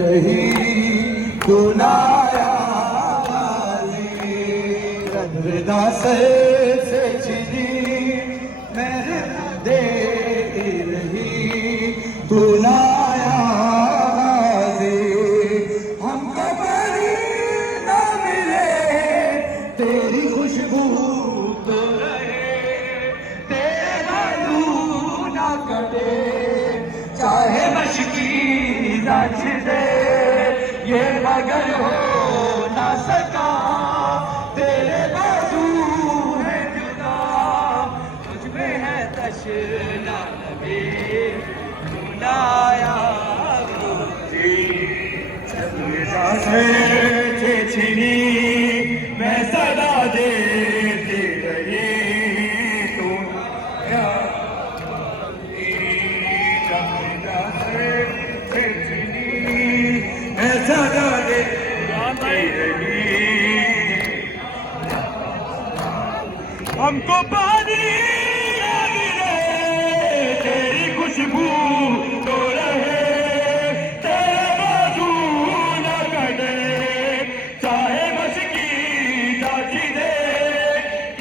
रही तू नाया रंगदा से छिनी मेरे दे रही तू नाया हमको बड़ी ना मिले तेरी खुशबू तो रहे तेरा लू ना कटे चाहे मशकी नाच दे ये मगर हो ना सका तेरे बाजू है जुदा तुझ में है तशना नबी बुलाया मुझे चंदा से छिनी मैं सदा देती रही तू हमको पानी मिले तेरी खुशबू तो रहे तेरे बाजू न कटे चाहे मशकी दाची दे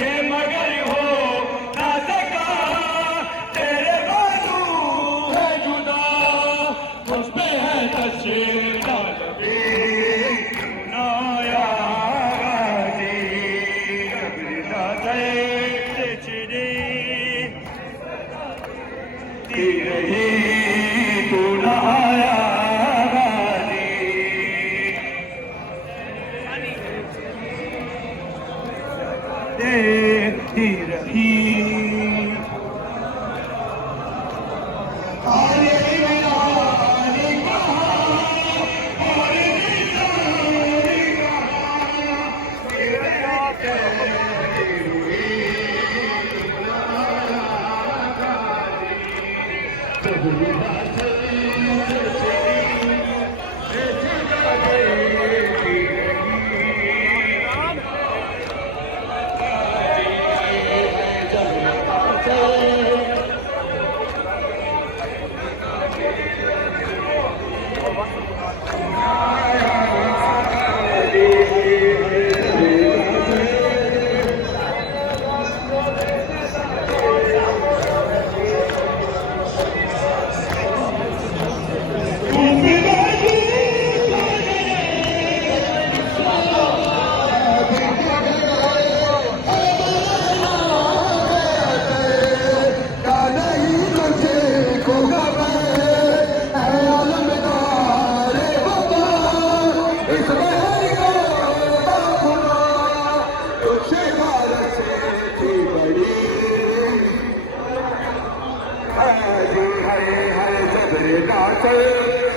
ये मगर हो ना सका तेरे बाजू है जुदा मुझ पे है तशना देखती रही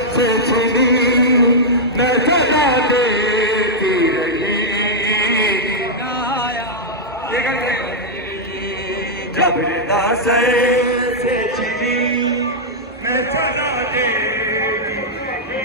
से छिनी मैं सदा देती रही जबरदा से छिनी मैं सदा देती रही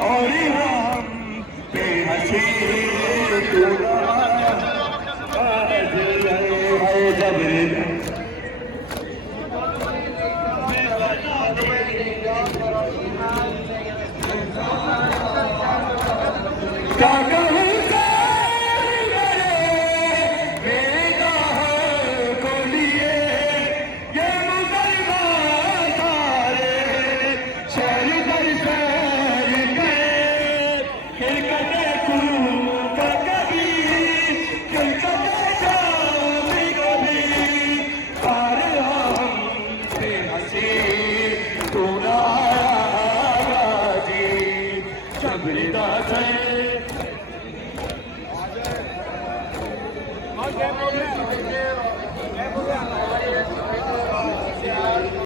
और हम बेहसी